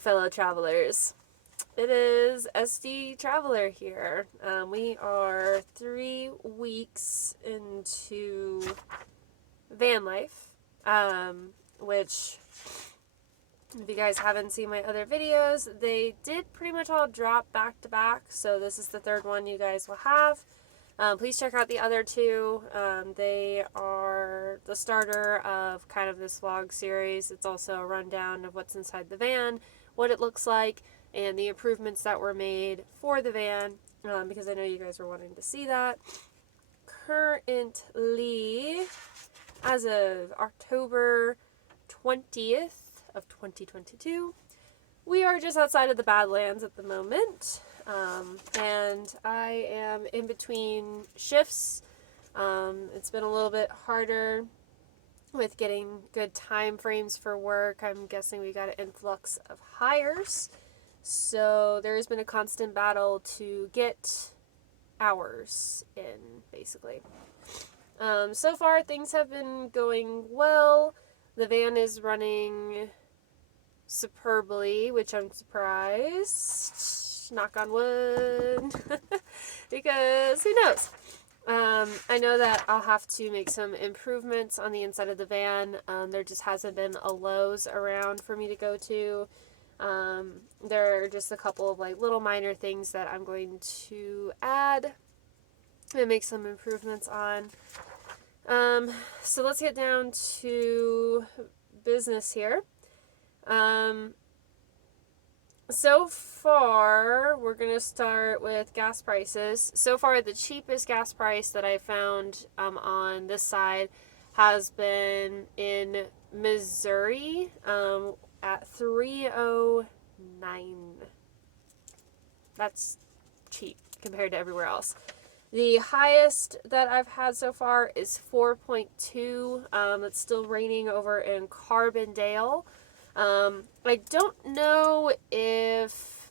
fellow travelers. It is SD Traveler here. We are 3 weeks into van life, which, if you guys haven't seen my other videos, they did pretty much all drop back to back, so this is the third one you guys will have. Please check out the other two. They are the starter of kind of this vlog series. It's also a rundown of what's inside the van, what it looks like, and the improvements that were made for the van, because I know you guys were wanting to see that. Currently, as of October 20th of 2022, we are just outside of the Badlands at the moment. And I am in between shifts. It's been a little bit harder with getting good time frames for work. I'm guessing we got an influx of hires. So there's been a constant battle to get hours in, basically. So far, things have been going well. The van is running superbly, which I'm surprised. Knock on wood. Because who knows? I know that I'll have to make some improvements on the inside of the van. There just hasn't been a Lowe's around for me to go to. There are just a couple of little minor things that I'm going to add and make some improvements on. So let's get down to business here. So far, we're going to start with gas prices. So far, the cheapest gas price that I found on this side has been in Missouri at $3.09. That's cheap compared to everywhere else. The highest that I've had so far is 4.2. It's still raining over in Carbondale. I don't know if,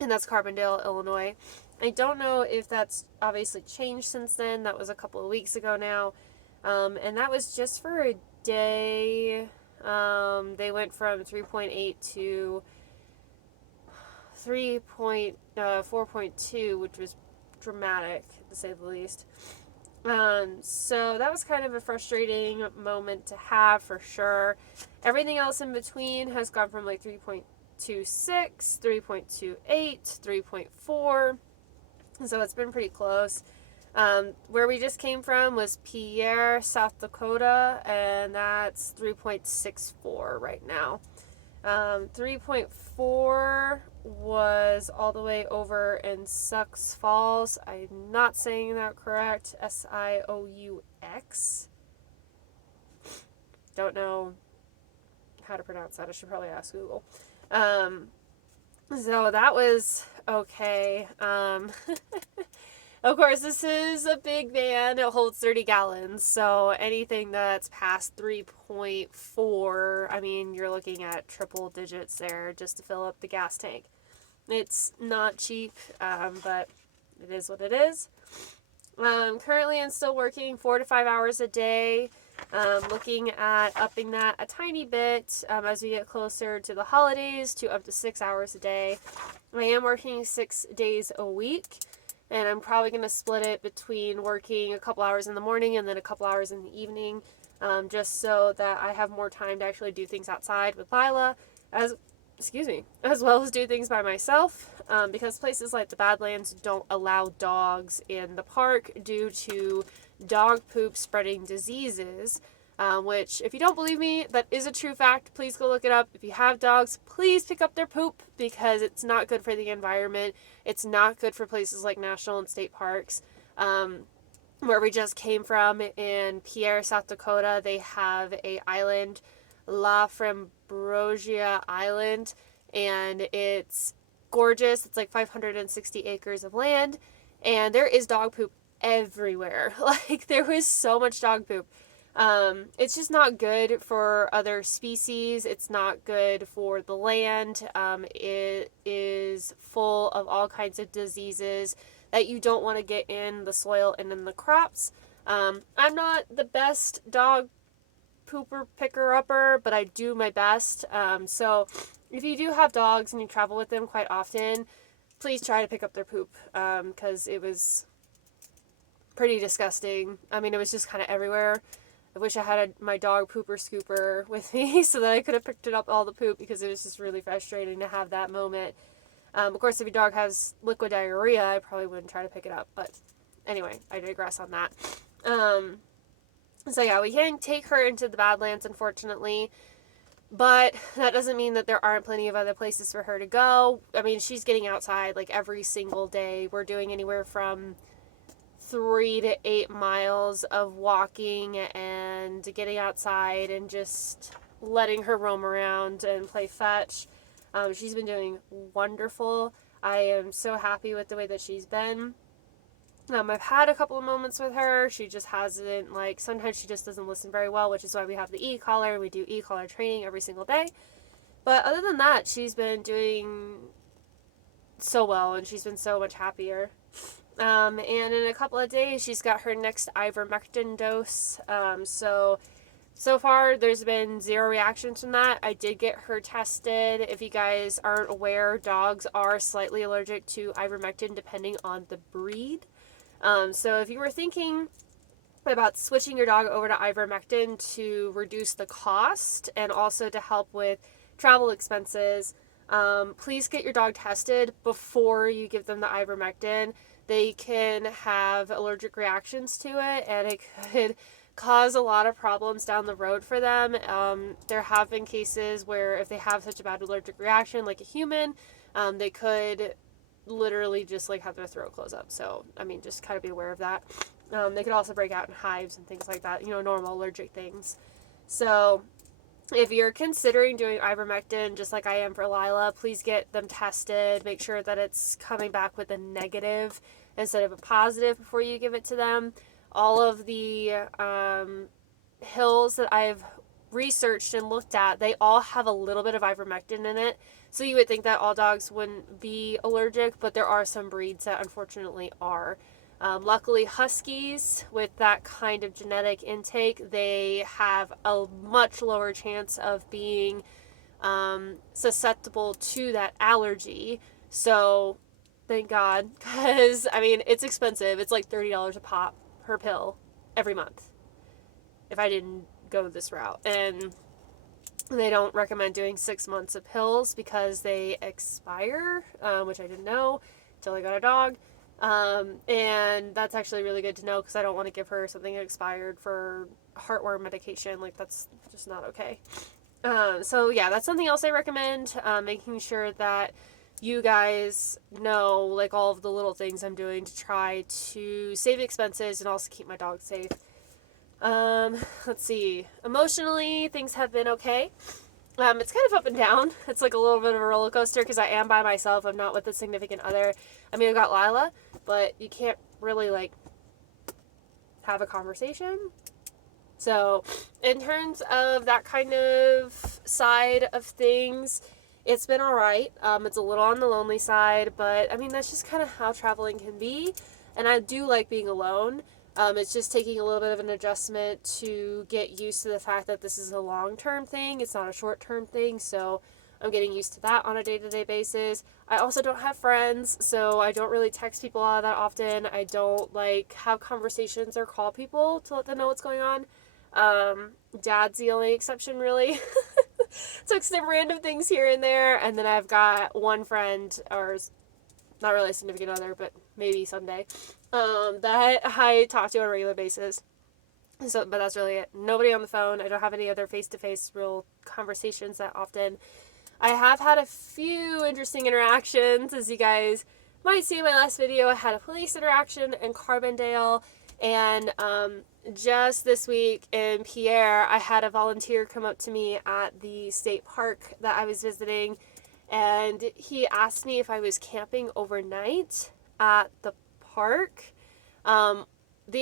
and that's Carbondale, Illinois. I don't know if that's obviously changed since then. That was a couple of weeks ago now. And that was just for a day. They went from 3.8 to 4.2, which was dramatic, to say the least. So that was kind of a frustrating moment to have, for sure. Everything else in between has gone from 3.26, 3.28, 3.4. So it's been pretty close. Where we just came from was Pierre, South Dakota, and that's 3.64 right now. 3.4 was all the way over in Sioux Falls. I'm not saying that correct. Sioux. Don't know how to pronounce that. I should probably ask Google. So that was okay. Of course, this is a big van. It holds 30 gallons, so anything that's past 3.4, I mean, you're looking at triple digits there just to fill up the gas tank. It's not cheap, but it is what it is. Currently, I'm still working 4 to 5 hours a day, looking at upping that a tiny bit as we get closer to the holidays to up to 6 hours a day. I am working 6 days a week. And I'm probably going to split it between working a couple hours in the morning and then a couple hours in the evening, just so that I have more time to actually do things outside with Lila, as well as do things by myself, because places like the Badlands don't allow dogs in the park due to dog poop spreading diseases. Which, if you don't believe me, that is a true fact. Please go look it up. If you have dogs, please pick up their poop, because it's not good for the environment. It's not good for places like national and state parks. Where we just came from in Pierre, South Dakota, they have a island, La Framboisia Island, and it's gorgeous. It's 560 acres of land, and there is dog poop everywhere. There was so much dog poop. It's just not good for other species. It's not good for the land. It is full of all kinds of diseases that you don't want to get in the soil and in the crops. I'm not the best dog pooper picker upper, but I do my best. So if you do have dogs and you travel with them quite often, please try to pick up their poop, because it was pretty disgusting. I mean, it was just kind of everywhere. I wish I had my dog pooper scooper with me so that I could have picked it up all the poop, because it was just really frustrating to have that moment. Of course, if your dog has liquid diarrhea, I probably wouldn't try to pick it up. But anyway, I digress on that. So yeah, we can't take her into the Badlands, unfortunately. But that doesn't mean that there aren't plenty of other places for her to go. I mean, she's getting outside like every single day. We're doing anywhere from 3 to 8 miles of walking and getting outside and just letting her roam around and play fetch. She's been doing wonderful. I am so happy with the way that she's been. I've had a couple of moments with her. She just hasn't, like, sometimes she just doesn't listen very well, which is why we have the e-collar, and we do e-collar training every single day. But other than that, she's been doing so well, and she's been so much happier. And in a couple of days, she's got her next ivermectin dose. So far, there's been 0 reactions from that. I did get her tested. If you guys aren't aware, dogs are slightly allergic to ivermectin depending on the breed. So if you were thinking about switching your dog over to ivermectin to reduce the cost and also to help with travel expenses, please get your dog tested before you give them the ivermectin. They can have allergic reactions to it, and it could cause a lot of problems down the road for them. There have been cases where if they have such a bad allergic reaction like a human, they could literally just like have their throat close up. So, I mean, just kind of be aware of that. They could also break out in hives and things like that, normal allergic things. So, if you're considering doing ivermectin, just like I am for Lila, please get them tested. Make sure that it's coming back with a negative instead of a positive before you give it to them. All of the hills that I've researched and looked at, they all have a little bit of ivermectin in it. So you would think that all dogs wouldn't be allergic, but there are some breeds that unfortunately are. Luckily, Huskies, with that kind of genetic intake, they have a much lower chance of being susceptible to that allergy. So, thank God, because, I mean, it's expensive. It's like $30 a pop per pill every month if I didn't go this route. And they don't recommend doing 6 months of pills because they expire, which I didn't know until I got a dog. And that's actually really good to know because I don't want to give her something expired for heartworm medication. Like, that's just not okay. So yeah, that's something else I recommend, making sure that you guys know, like, all of the little things I'm doing to try to save expenses and also keep my dog safe. Let's see. Emotionally, things have been okay. It's kind of up and down. It's like a little bit of a roller coaster because I am by myself. I'm not with a significant other. I mean, I've got Lila, but you can't really, like, have a conversation. So, in terms of that kind of side of things, it's been alright. It's a little on the lonely side, but, I mean, that's just kind of how traveling can be. And I do like being alone. It's just taking a little bit of an adjustment to get used to the fact that this is a long-term thing. It's not a short-term thing, so I'm getting used to that on a day-to-day basis. I also don't have friends, so I don't really text people all that often. I don't, like, have conversations or call people to let them know what's going on. Dad's the only exception, really. Took some random things here and there, and then I've got one friend, or not really a significant other, but maybe someday, that I talk to on a regular basis. So, but that's really it. Nobody on the phone. I don't have any other face-to-face real conversations that often. I have had a few interesting interactions. As you guys might see in my last video, I had a police interaction in Carbondale, and just this week in Pierre, I had a volunteer come up to me at the state park that I was visiting, and he asked me if I was camping overnight at the park. The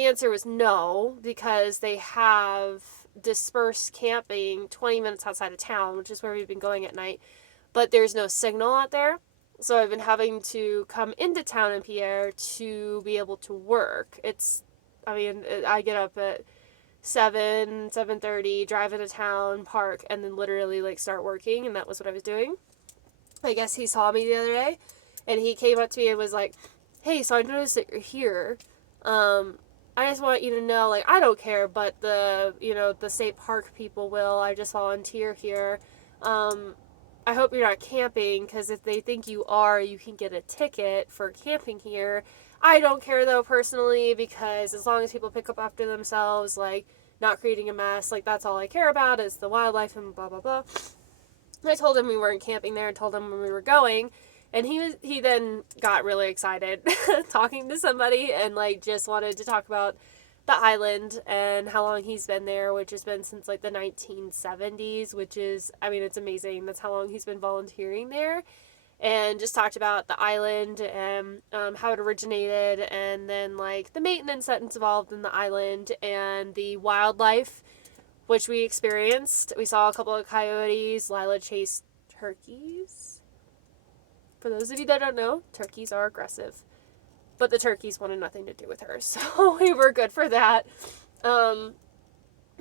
answer was no, because they have dispersed camping 20 minutes outside of town, which is where we've been going at night, but there's no signal out there. So I've been having to come into town in Pierre to be able to work. I get up at 7:30, drive into town, park, and then literally, like, start working, and that was what I was doing. I guess he saw me the other day, and he came up to me and was like, hey, so I noticed that you're here. I just want you to know, like, I don't care, but the state park people will. I just volunteer here. I hope you're not camping, because if they think you are, you can get a ticket for camping here. I don't care, though, personally, because as long as people pick up after themselves, like, not creating a mess, like, that's all I care about is the wildlife and blah, blah, blah. I told him we weren't camping there and told him when we were going, and he then got really excited talking to somebody and, like, just wanted to talk about the island and how long he's been there, which has been since, like, the 1970s, which is, I mean, it's amazing. That's how long he's been volunteering there. And just talked about the island and how it originated, and then, like, the maintenance that's involved in the island and the wildlife, which we experienced. We saw a couple of coyotes. Lila chased turkeys. For those of you that don't know, turkeys are aggressive. But the turkeys wanted nothing to do with her, so we were good for that. And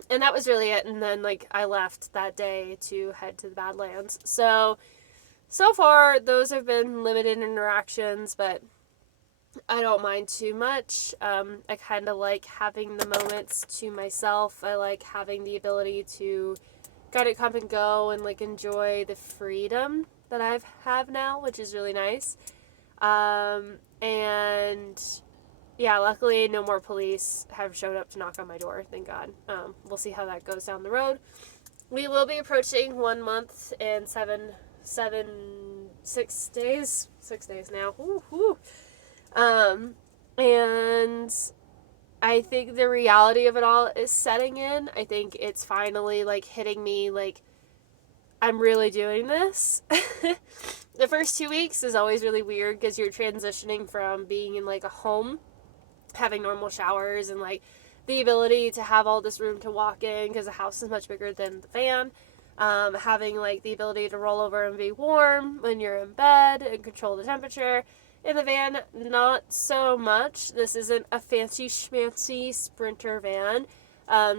that was really it. And then, like, I left that day to head to the Badlands. So far, those have been limited interactions, but I don't mind too much. I kind of like having the moments to myself. I like having the ability to kind of come and go and, like, enjoy the freedom that I have now, which is really nice. And yeah, luckily no more police have showed up to knock on my door, thank God. We'll see how that goes down the road. We will be approaching 1 month and 6 days. 6 days now. Woo-hoo. And I think the reality of it all is setting in. I think it's finally, like, hitting me, like, I'm really doing this. The first 2 weeks is always really weird because you're transitioning from being in, like, a home, having normal showers, and, like, the ability to have all this room to walk in because the house is much bigger than the van. Having, like, the ability to roll over and be warm when you're in bed and control the temperature. In the van, not so much. This isn't a fancy schmancy Sprinter van.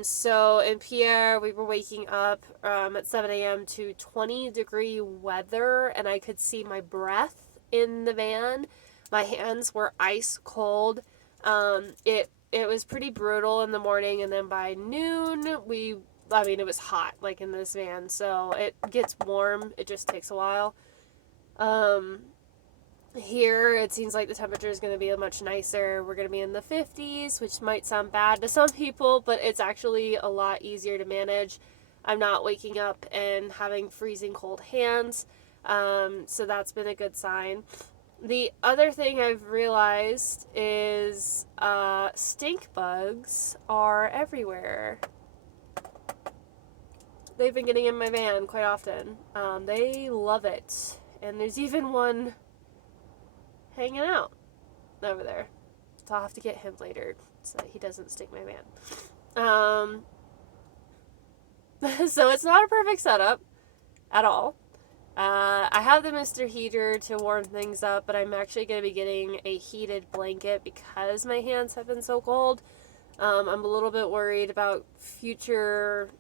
So in Pierre, we were waking up at 7 a.m. to 20-degree weather, and I could see my breath in the van. My hands were ice cold. It was pretty brutal in the morning, and then by noon, it was hot, like, in this van, so it gets warm. It just takes a while. Here, it seems like the temperature is going to be much nicer. We're going to be in the 50s, which might sound bad to some people, but it's actually a lot easier to manage. I'm not waking up and having freezing cold hands, so that's been a good sign. The other thing I've realized is stink bugs are everywhere. They've been getting in my van quite often. They love it. And there's even one hanging out over there. So I'll have to get him later so that he doesn't stink my van. So it's not a perfect setup at all. I have the Mr. Heater to warm things up, but I'm actually going to be getting a heated blanket because my hands have been so cold. I'm a little bit worried about future,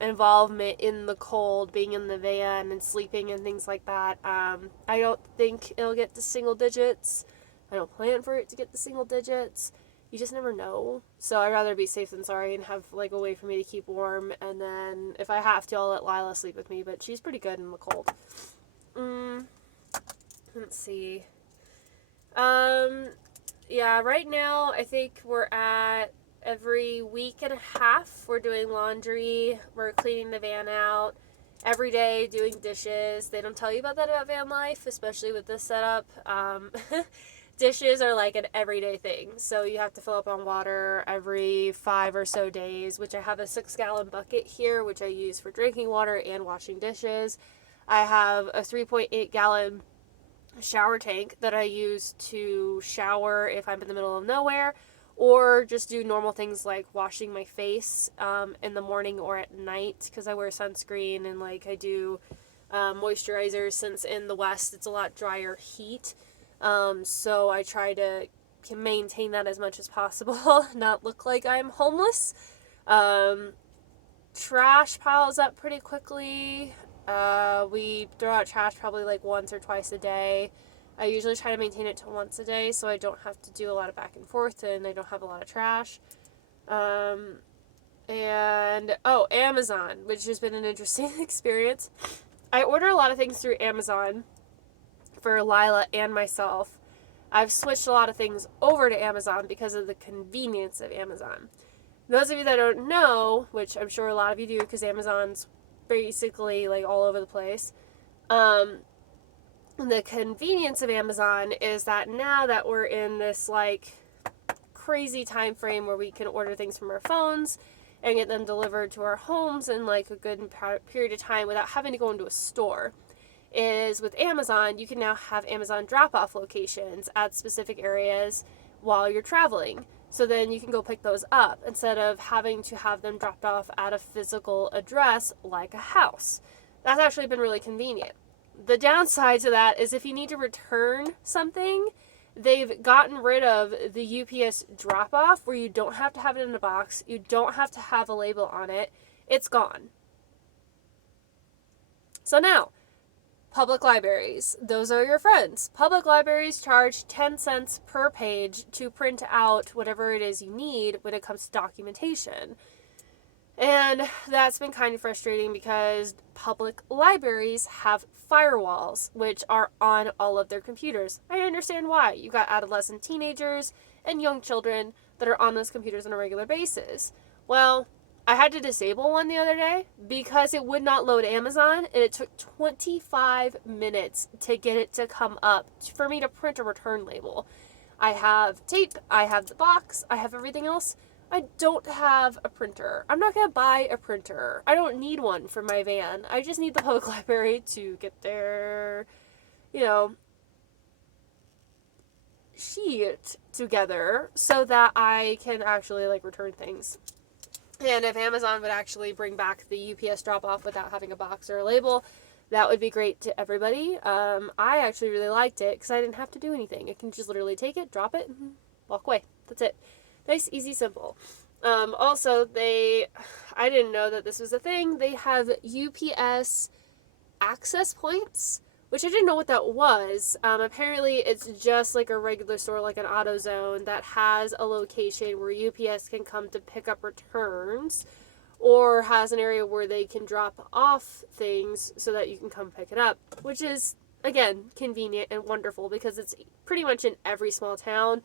involvement in the cold, being in the van and sleeping and things like that. I don't think it'll get to single digits. I don't plan for it to get to single digits. You just never know. So I'd rather be safe than sorry and have, like, a way for me to keep warm. And then if I have to, I'll let Lila sleep with me. But she's pretty good in the cold. Let's see. Yeah, right now I think we're at every week and a half we're doing laundry. We're cleaning the van out. Every day doing dishes. They don't tell you about that about van life, especially with this setup. Dishes are like an everyday thing. So you have to fill up on water every 5 or so days, which I have a 6-gallon bucket here, which I use for drinking water and washing dishes. I have a 3.8-gallon shower tank that I use to shower if I'm in the middle of nowhere, or just do normal things like washing my face in the morning or at night, because I wear sunscreen and, like, I do moisturizers, since in the West it's a lot drier heat. So I try to maintain that as much as possible, not look like I'm homeless. Trash piles up pretty quickly. We throw out trash probably like once or twice a day. I usually try to maintain it to once a day so I don't have to do a lot of back and forth and I don't have a lot of trash. Amazon, which has been an interesting experience. I order a lot of things through Amazon for Lila and myself. I've switched a lot of things over to Amazon because of the convenience of Amazon. Those of you that don't know, which I'm sure a lot of you do because Amazon's basically like all over the place, the convenience of Amazon is that now that we're in this like crazy time frame where we can order things from our phones and get them delivered to our homes in like a good period of time without having to go into a store, is with Amazon, you can now have Amazon drop-off locations at specific areas while you're traveling. So then you can go pick those up instead of having to have them dropped off at a physical address like a house. That's actually been really convenient. The downside to that is if you need to return something, they've gotten rid of the UPS drop-off where you don't have to have it in a box, you don't have to have a label on it, it's gone. So now, public libraries, those are your friends. Public libraries charge 10 cents per page to print out whatever it is you need when it comes to documentation. And that's been kind of frustrating because public libraries have firewalls, which are on all of their computers. I understand why. You've got adolescent teenagers and young children that are on those computers on a regular basis. Well, I had to disable one the other day because it would not load Amazon, and it took 25 minutes to get it to come up for me to print a return label. I have tape, I have the box, I have everything else. I don't have a printer. I'm not going to buy a printer. I don't need one for my van. I just need the public library to get their, sheet together so that I can actually, return things. And if Amazon would actually bring back the UPS drop-off without having a box or a label, that would be great to everybody. I actually really liked it because I didn't have to do anything. I can just literally take it, drop it, and walk away. That's it. Nice, easy, simple. Also, I didn't know that this was a thing. They have UPS access points, which I didn't know what that was. Apparently, it's just like a regular store, like an AutoZone, that has a location where UPS can come to pick up returns, or has an area where they can drop off things so that you can come pick it up, which is, again, convenient and wonderful because it's pretty much in every small town.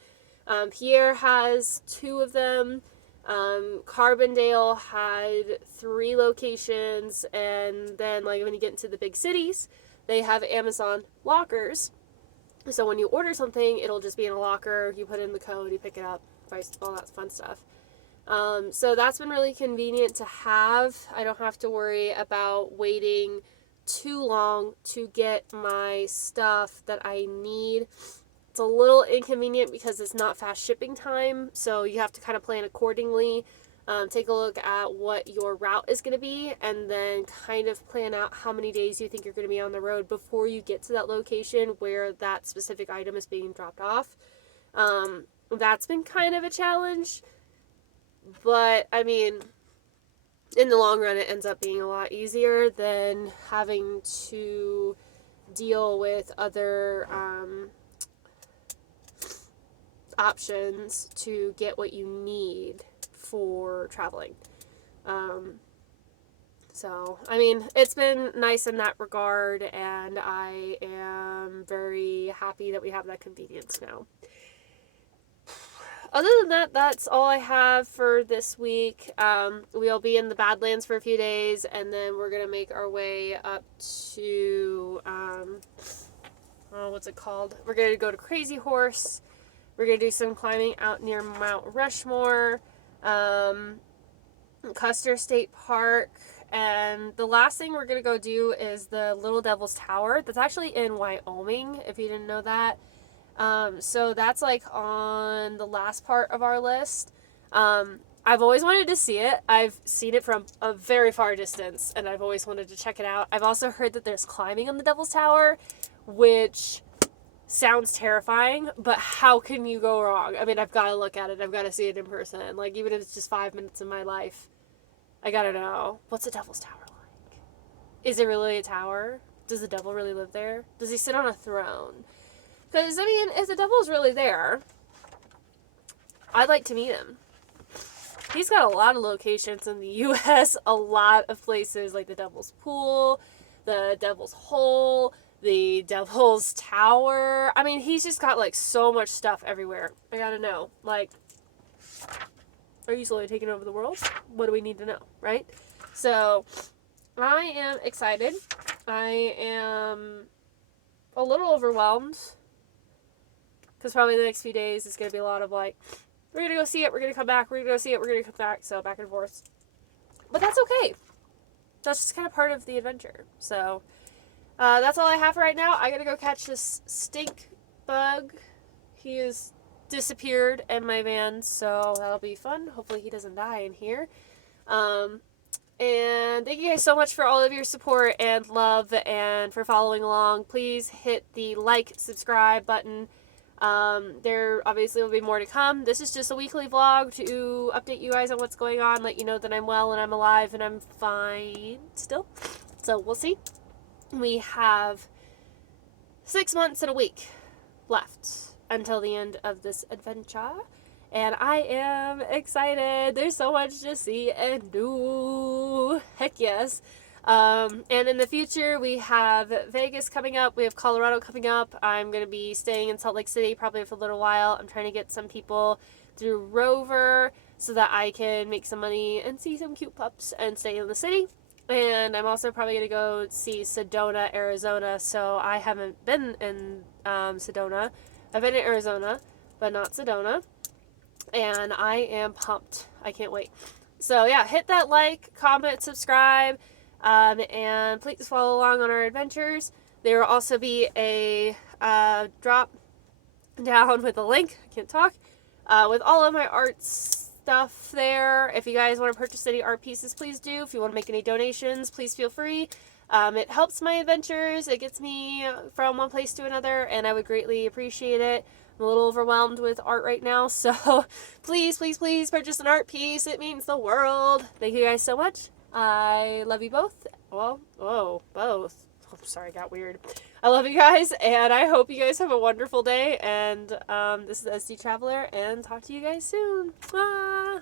Pierre has 2 of them. Carbondale had 3 locations, and then when you get into the big cities, they have Amazon lockers. So when you order something, it'll just be in a locker. You put in the code, you pick it up, all that fun stuff. So that's been really convenient to have. I don't have to worry about waiting too long to get my stuff that I need. It's a little inconvenient because it's not fast shipping time, so you have to kind of plan accordingly. Take a look at what your route is going to be, and then kind of plan out how many days you think you're going to be on the road before you get to that location where that specific item is being dropped off. That's been kind of a challenge, but I mean, in the long run, it ends up being a lot easier than having to deal with other options to get what you need for traveling. So, I mean, it's been nice in that regard, and I am very happy that we have that convenience now. Other than that, that's all I have for this week. We'll be in the Badlands for a few days, and then we're going to make our way up to, what's it called? We're going to go to Crazy Horse. We're going to do some climbing out near Mount Rushmore, Custer State Park, and the last thing we're going to go do is the Little Devil's Tower. That's actually in Wyoming, if you didn't know that. So that's on the last part of our list. I've always wanted to see it. I've seen it from a very far distance, and I've always wanted to check it out. I've also heard that there's climbing on the Devil's Tower, which sounds terrifying, but how can you go wrong? I mean, I've got to look at it. I've got to see it in person. Even if it's just 5 minutes of my life, I got to know. What's the Devil's Tower like? Is it really a tower? Does the devil really live there? Does he sit on a throne? Because, I mean, if the devil's really there, I'd like to meet him. He's got a lot of locations in the U.S., a lot of places like the Devil's Pool, the Devil's Hole, the Devil's Tower. I mean, he's just got, like, so much stuff everywhere. I gotta know. Like, are you slowly taking over the world? What do we need to know, right? So, I am excited. I am a little overwhelmed. Because probably the next few days is going to be a lot of, like, we're going to go see it, we're going to come back, we're going to go see it, we're going to come back, so back and forth. But that's okay. That's just kind of part of the adventure. So, that's all I have right now. I got to go catch this stink bug. He has disappeared in my van, so that'll be fun. Hopefully he doesn't die in here. And thank you guys so much for all of your support and love and for following along. Please hit the like, subscribe button. There obviously will be more to come. This is just a weekly vlog to update you guys on what's going on, let you know that I'm well and I'm alive and I'm fine still. So we'll see. We have 6 months and a week left until the end of this adventure. And I am excited. There's so much to see and do. Heck yes. And in the future, we have Vegas coming up. We have Colorado coming up. I'm going to be staying in Salt Lake City probably for a little while. I'm trying to get some people through Rover so that I can make some money and see some cute pups and stay in the city. And I'm also probably going to go see Sedona, Arizona. So I haven't been in Sedona. I've been in Arizona, but not Sedona. And I am pumped. I can't wait. So yeah, hit that like, comment, subscribe. And please follow along on our adventures. There will also be a drop down with a link, I can't talk, with all of my art stuff there. If you guys want to purchase any art pieces, please do. If you want to make any donations, please feel free. It helps my adventures. It gets me from one place to another, and I would greatly appreciate it. I'm a little overwhelmed with art right now, so please, please, please purchase an art piece. It means the world. Thank you guys so much. I love you both. Well, both. Oh, sorry, got weird. I love you guys, and I hope you guys have a wonderful day. And this is SD Traveler, and talk to you guys soon. Ah.